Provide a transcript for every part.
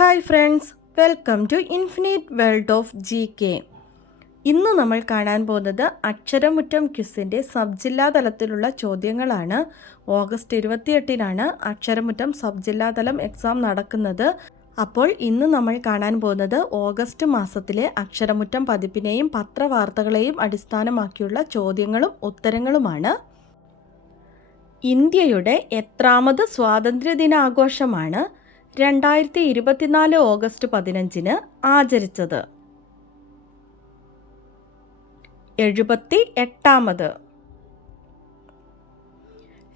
Hi friends, welcome to infinite world of GK. ഇന്ന് നമ്മൾ കാണാൻ പോകുന്നത് അക്ഷരമുറ്റം ക്വിസിൻ്റെ സബ് ജില്ലാ തലത്തിലുള്ള ചോദ്യങ്ങളാണ്. ഓഗസ്റ്റ് 28-നാണ് അക്ഷരമുറ്റം സബ് ജില്ലാതലം എക്സാം നടക്കുന്നത്. അപ്പോൾ ഇന്ന് നമ്മൾ കാണാൻ പോകുന്നത് ഓഗസ്റ്റ് മാസത്തിലെ അക്ഷരമുറ്റം പതിപ്പിനെയും പത്രവാർത്തകളെയും അടിസ്ഥാനമാക്കിയുള്ള ചോദ്യങ്ങളും ഉത്തരങ്ങളുമാണ്. ഇന്ത്യയുടെ എത്രാമത് സ്വാതന്ത്ര്യദിനാഘോഷമാണ് 2024 ഓഗസ്റ്റ് 15 ആചരിച്ചത്? 78ാമത്.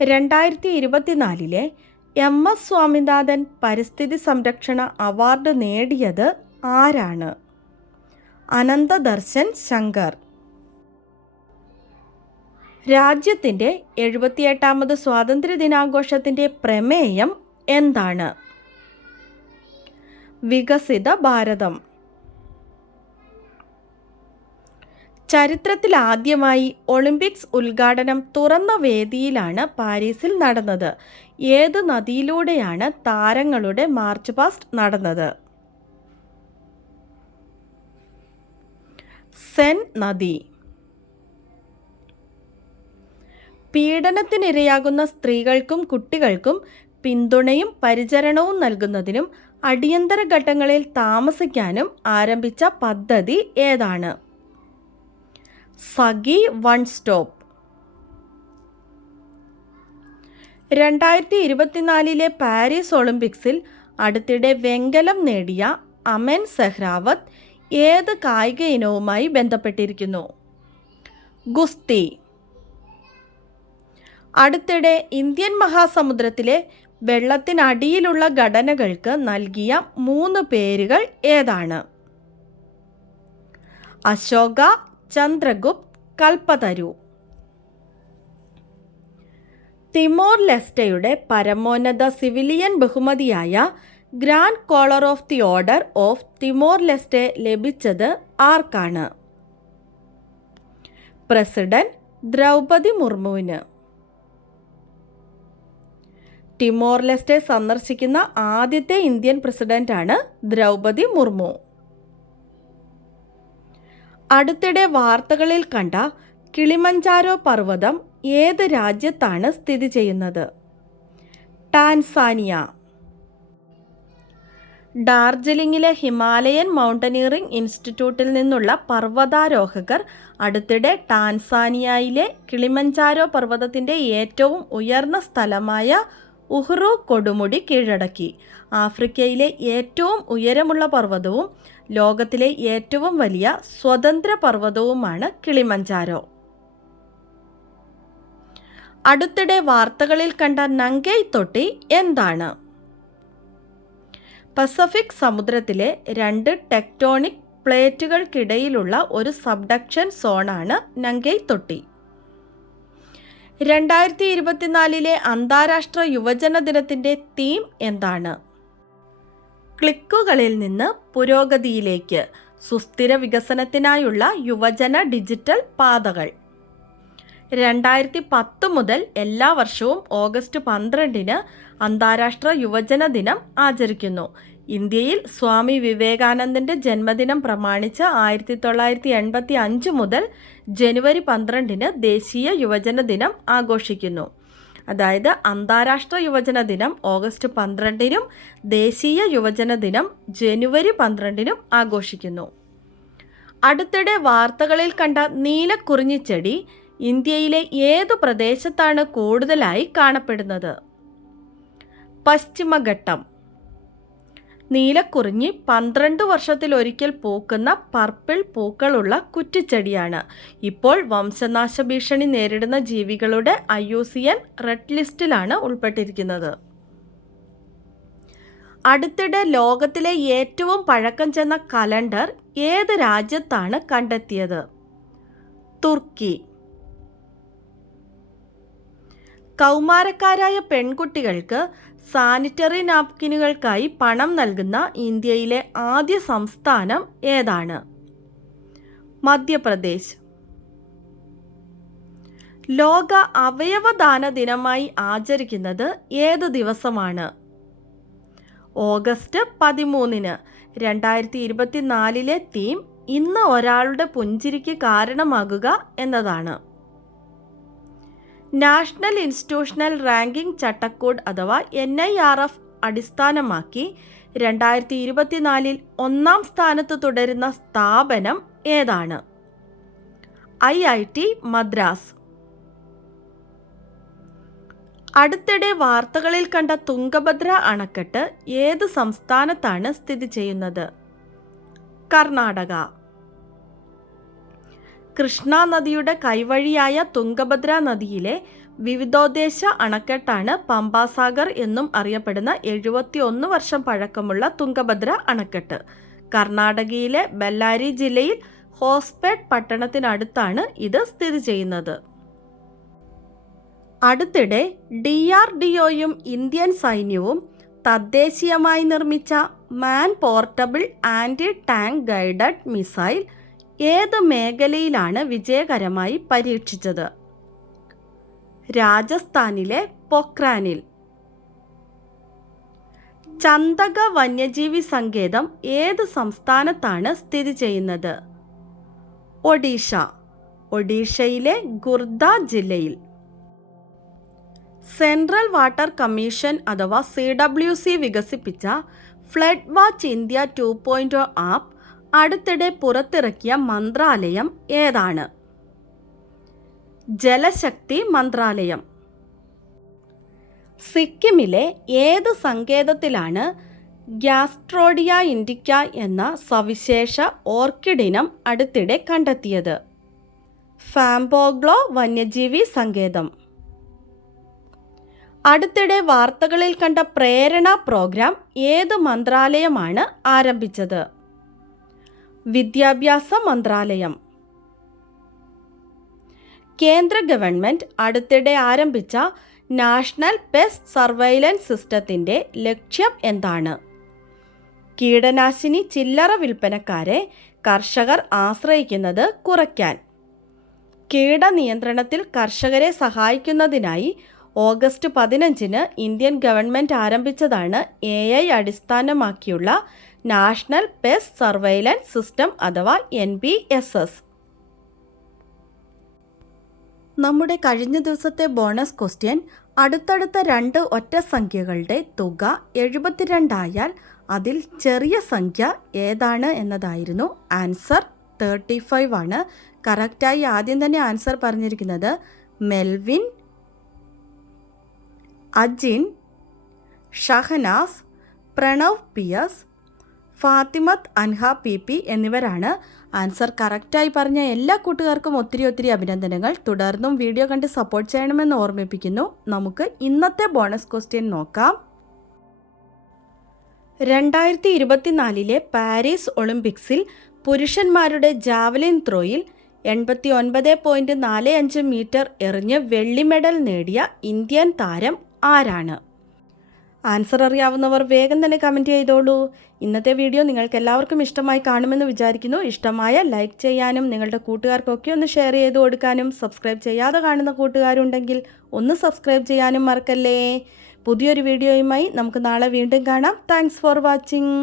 2024 MS സ്വാമിനാഥൻ പരിസ്ഥിതി സംരക്ഷണ അവാർഡ് നേടിയത് ആരാണ്? അനന്തദർശൻ ശങ്കർ. രാജ്യത്തിൻ്റെ 78ാമത് സ്വാതന്ത്ര്യദിനാഘോഷത്തിൻ്റെ പ്രമേയം എന്താണ്? വികസിത ഭാരതം. ചരിത്രത്തിൽ ആദ്യമായി ഒളിമ്പിക്സ് ഉദ്ഘാടനം തുറന്ന വേദിയിലാണ് പാരീസിൽ നടന്നത്. ഏത് നദിയിലൂടെയാണ് താരങ്ങളുടെ മാർച്ച് പാസ്റ്റ് നടന്നത്? സെൻ നദി. പീഡനത്തിനിരയാകുന്ന സ്ത്രീകൾക്കും കുട്ടികൾക്കും പിന്തുണയും പരിചരണവും നൽകുന്നതിനും അടിയന്തര ഘട്ടങ്ങളിൽ താമസിക്കാനും ആരംഭിച്ച പദ്ധതി ഏതാണ്? സഖി വൺ സ്റ്റോപ്പ്. 2024 പാരീസ് ഒളിമ്പിക്സിൽ അടുത്തിടെ വെങ്കലം നേടിയ അമൻ സെഹ്രാവത്ത് ഏത് കായിക ഇനവുമായി ബന്ധപ്പെട്ടിരിക്കുന്നു? ഗുസ്തി. അടുത്തിടെ ഇന്ത്യൻ മഹാസമുദ്രത്തിലെ വെള്ളത്തിനടിയിലുള്ള ഘടനകൾക്ക് നൽകിയ 3 പേരുകൾ ഏതാണ്? അശോക, ചന്ദ്രഗുപ്ത്, കൽപ്പതരു. തിമോർ ലെസ്റ്റയുടെ പരമോന്നത സിവിലിയൻ ബഹുമതിയായ grand collar of the order of Timor Leste ലഭിച്ചത് ആർക്കാണ്? പ്രസിഡന്റ് ദ്രൗപദി മുർമുവിന്. തിമോർ ലെസ്റ്റെ സന്ദർശിക്കുന്ന ആദ്യത്തെ ഇന്ത്യൻ പ്രസിഡന്റാണ് ദ്രൗപദി മുർമു. അടുത്തിടെ വാർത്തകളിൽ കണ്ട കിളിമഞ്ചാരോ പർവ്വതം ഏത് രാജ്യത്താണ് സ്ഥിതി ചെയ്യുന്നത്? ടാൻസാനിയ. ഡാർജിലിംഗിലെ ഹിമാലയൻ മൗണ്ടനീറിംഗ് ഇൻസ്റ്റിറ്റ്യൂട്ടിൽ നിന്നുള്ള പർവ്വതാരോഹകർ അടുത്തിടെ ടാൻസാനിയയിലെ കിളിമഞ്ചാരോ പർവ്വതത്തിൻ്റെ ഏറ്റവും ഉയർന്ന സ്ഥലമായ ഉഹ്റു കൊടുമുടി കീഴടക്കി. ആഫ്രിക്കയിലെ ഏറ്റവും ഉയരമുള്ള പർവ്വതവും ലോകത്തിലെ ഏറ്റവും വലിയ സ്വതന്ത്ര പർവ്വതവുമാണ് കിളിമഞ്ചാരോ. അടുത്തിടെ വാർത്തകളിൽ കണ്ട നംഗൈ തൊട്ടി എന്താണ്? പസഫിക് സമുദ്രത്തിലെ 2 ടെക്ടോണിക് പ്ലേറ്റുകൾക്കിടയിലുള്ള ഒരു സബ്ഡക്ഷൻ സോണാണ് നംഗൈ തൊട്ടി. 2024 അന്താരാഷ്ട്ര യുവജന ദിനത്തിൻ്റെ തീം എന്താണ്? ക്ലിക്കുകളിൽ നിന്ന് പുരോഗതിയിലേക്ക്, സുസ്ഥിര വികസനത്തിനായുള്ള യുവജന ഡിജിറ്റൽ പാതകൾ. 2010 മുതൽ എല്ലാ വർഷവും ഓഗസ്റ്റ് 12 അന്താരാഷ്ട്ര യുവജന ദിനം ആചരിക്കുന്നു. ഇന്ത്യയിൽ സ്വാമി വിവേകാനന്ദൻ്റെ ജന്മദിനം പ്രമാണിച്ച് 1985 മുതൽ ജനുവരി 12 ദേശീയ യുവജന ദിനം ആഘോഷിക്കുന്നു. അതായത് അന്താരാഷ്ട്ര യുവജന ദിനം ഓഗസ്റ്റ് 12-നും ദേശീയ യുവജന ദിനം ജനുവരി 12-നും ആഘോഷിക്കുന്നു. അടുത്തിടെ വാർത്തകളിൽ കണ്ട നീലക്കുറിഞ്ഞിച്ചെടി ഇന്ത്യയിലെ ഏതു പ്രദേശത്താണ് കൂടുതലായി കാണപ്പെടുന്നത്? പശ്ചിമഘട്ടം. നീലക്കുറിഞ്ഞി 12 വർഷത്തിലൊരിക്കൽ പൂക്കുന്ന പർപ്പിൾ പൂക്കളുള്ള കുറ്റിച്ചെടിയാണ്. ഇപ്പോൾ വംശനാശ ഭീഷണി നേരിടുന്ന ജീവികളുടെ IUCN റെഡ് ലിസ്റ്റിലാണ് ഉൾപ്പെട്ടിരിക്കുന്നത്. അടുത്തിടെ ലോകത്തിലെ ഏറ്റവും പഴക്കം ചെന്ന കലണ്ടർ ഏത് രാജ്യത്താണ് കണ്ടെത്തിയത്? തുർക്കി. കൗമാരക്കാരായ പെൺകുട്ടികൾക്ക് സാനിറ്ററി നാപ്കിനുകൾക്കായി പണം നൽകുന്ന ഇന്ത്യയിലെ ആദ്യ സംസ്ഥാനം ഏതാണ്? മധ്യപ്രദേശ്. ലോക അവയവദാന ദിനമായി ആചരിക്കുന്നത് ഏത് ദിവസമാണ്? ഓഗസ്റ്റ് 13 2024 തീം ഇന്ന് ഒരാളുടെ പുഞ്ചിരിക്ക് കാരണമാകുക എന്നതാണ്. നാഷണൽ ഇൻസ്റ്റിറ്റ്യൂഷണൽ റാങ്കിംഗ് ചട്ടക്കൂട് അഥവാ NIRF അടിസ്ഥാനമാക്കി 2024 ഒന്നാം സ്ഥാനത്ത് തുടരുന്ന സ്ഥാപനം ഏതാണ്? IIT മദ്രാസ്. അടുത്തിടെ വാർത്തകളിൽ കണ്ട തുംഗഭദ്ര അണക്കെട്ട് ഏത് സംസ്ഥാനത്താണ് സ്ഥിതി ചെയ്യുന്നത്? കർണാടക. കൃഷ്ണ നദിയുടെ കൈവഴിയായ തുംഗഭദ്ര നദിയിലെ വിവിധോദ്ദേശ അണക്കെട്ടാണ് പമ്പാസാഗർ എന്നും അറിയപ്പെടുന്ന 71 വർഷം പഴക്കമുള്ള തുംഗഭദ്ര അണക്കെട്ട്. കർണാടകയിലെ ബെല്ലാരി ജില്ലയിൽ ഹോസ്പേട്ട് പട്ടണത്തിനടുത്താണ് ഇത് സ്ഥിതി ചെയ്യുന്നത്. അടുത്തിടെ DRDOയും ഇന്ത്യൻ സൈന്യവും തദ്ദേശീയമായി നിർമ്മിച്ച man portable anti tank guided missile ഏത് മേഖലയിലാണ് വിജയകരമായി പരീക്ഷിച്ചത്? രാജസ്ഥാനിലെ പൊക്രാനിൽ. ചന്ദക വന്യജീവി സങ്കേതം ഏത് സംസ്ഥാനത്താണ് സ്ഥിതി ചെയ്യുന്നത്? ഒഡീഷ. ഒഡീഷയിലെ ഗുർദ ജില്ലയിൽ. സെൻട്രൽ വാട്ടർ കമ്മീഷൻ അഥവാ CWC വികസിപ്പിച്ച ഫ്ലഡ് വാച്ച് ഇന്ത്യ 2.0 ആപ്പ് അടുത്തിടെ പുറത്തിറക്കിയ മന്ത്രാലയം ഏതാണ്? ജലശക്തി മന്ത്രാലയം. സിക്കിമിലെ ഏത് സങ്കേതത്തിലാണ് ഗ്യാസ്ട്രോഡിയ ഇൻഡിക്ക എന്ന സവിശേഷ ഓർക്കിഡിനം അടുത്തിടെ കണ്ടെത്തിയത്? ഫാംബോഗ്ലോ വന്യജീവി സങ്കേതം. അടുത്തിടെ വാർത്തകളിൽ കണ്ട പ്രേരണ പ്രോഗ്രാം ഏത് മന്ത്രാലയമാണ് ആരംഭിച്ചത്? വിദ്യാഭ്യാസ മന്ത്രാലയം. കേന്ദ്ര ഗവൺമെൻറ് അടുത്തിടെ ആരംഭിച്ച നാഷണൽ പെസ്റ്റ് സർവൈലൻസ് സിസ്റ്റത്തിൻ്റെ ലക്ഷ്യം എന്താണ്? കീടനാശിനി ചില്ലറ വിൽപ്പനക്കാരെ കർഷകർ ആശ്രയിക്കുന്നത് കുറയ്ക്കാൻ. കീടനിയന്ത്രണത്തിൽ കർഷകരെ സഹായിക്കുന്നതിനായി ഓഗസ്റ്റ് 15 ഇന്ത്യൻ ഗവൺമെൻറ് ആരംഭിച്ചതാണ് AI അടിസ്ഥാനമാക്കിയുള്ള നാഷണൽ പെസ്റ്റ് സർവൈലൻസ് സിസ്റ്റം അഥവാ NPSS. നമ്മുടെ കഴിഞ്ഞ ദിവസത്തെ ബോണസ് ക്വസ്റ്റ്യൻ അടുത്തടുത്ത 2 ഒറ്റ സംഖ്യകളുടെ തുക 72 ആയാൽ അതിൽ ചെറിയ സംഖ്യ ഏതാണ് എന്നതായിരുന്നു. ആൻസർ 35 ആണ്. കറക്റ്റായി ആദ്യം തന്നെ ആൻസർ പറഞ്ഞിരിക്കുന്നത് മെൽവിൻ, അജിൻ, ഷഹനാസ്, പ്രണവ് PS, ഫാത്തിമത്ത് അൻഹ PP എന്നിവരാണ്. ആൻസർ കറക്റ്റായി പറഞ്ഞ എല്ലാ കൂട്ടുകാർക്കും ഒത്തിരി അഭിനന്ദനങ്ങൾ. തുടർന്നും വീഡിയോ കണ്ട് സപ്പോർട്ട് ചെയ്യണമെന്ന് ഓർമ്മിപ്പിക്കുന്നു. നമുക്ക് ഇന്നത്തെ ബോണസ് ക്വസ്റ്റ്യൻ നോക്കാം. 2024 പാരീസ് ഒളിമ്പിക്സിൽ പുരുഷന്മാരുടെ ജാവലിൻ ത്രോയിൽ 89.45 മീറ്റർ എറിഞ്ഞ് വെള്ളി മെഡൽ നേടിയ ഇന്ത്യൻ താരം ആരാണ്? ആൻസർ അറിയാവുന്നവർ വേഗം തന്നെ കമൻറ്റ് ചെയ്തോളൂ. ഇന്നത്തെ വീഡിയോ നിങ്ങൾക്ക് എല്ലാവർക്കും ഇഷ്ടമായി കാണുമെന്ന് വിചാരിക്കുന്നു. ഇഷ്ടമായ ലൈക്ക് ചെയ്യാനും നിങ്ങളുടെ കൂട്ടുകാർക്കൊക്കെ ഒന്ന് ഷെയർ ചെയ്ത് കൊടുക്കാനും സബ്സ്ക്രൈബ് ചെയ്യാതെ കാണുന്ന കൂട്ടുകാരുണ്ടെങ്കിൽ ഒന്ന് സബ്സ്ക്രൈബ് ചെയ്യാനും മറക്കല്ലേ. പുതിയൊരു വീഡിയോയുമായി നമുക്ക് നാളെ വീണ്ടും കാണാം. Thanks for watching.